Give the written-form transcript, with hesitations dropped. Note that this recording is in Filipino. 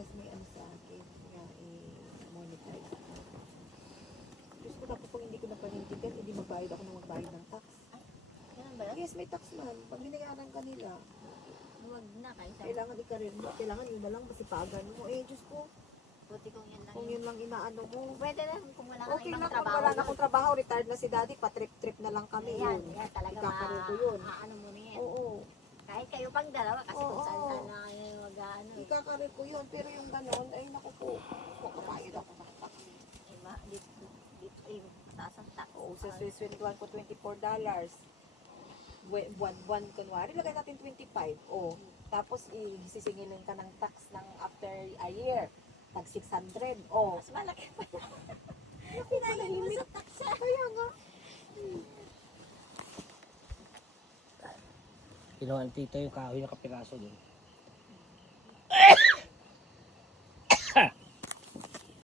plus may ano sa akin, kaya monetize. Diyos ko, tapos kung hindi ko na panindigan, hindi magbayad ako ng magbayad ng tax. Ganun ba yun? Yes, may tax man. Pag binayaran ka nila, Huwag na kayo sa kailangan ikarin mo, kailangan yun na lang masipagan mo. Diyos ko, buti kung yun lang kung yun. yun lang inaano mo. Pwede lang kung wala kang Okay ibang lang kung trabaho. wala na akong trabaho, retired na si daddy, pa-trip-trip na lang kami. Yan, Yun. yan talaga Ikakaroon ko yun. ano mo na yan. Oo. Kahit kayo pang dalawa kasi Oo. kung saan na kayo mag-ano. Ikakaroon ko yun. Pero yung ganon, ay naku po, makapayad ako ng tax. Taas ang tax. Oo, sa Swiss ko $24. Buwan-buwan, kunwari, lagay natin 25. Oh, tapos isisingilin ka ng tax ng after a year. Tag 600. Oh, Mas malaki pa yan. Pinayin mo sa tax. Kaya nga. Kinuha ng tita yung kahoy na kapiraso doon.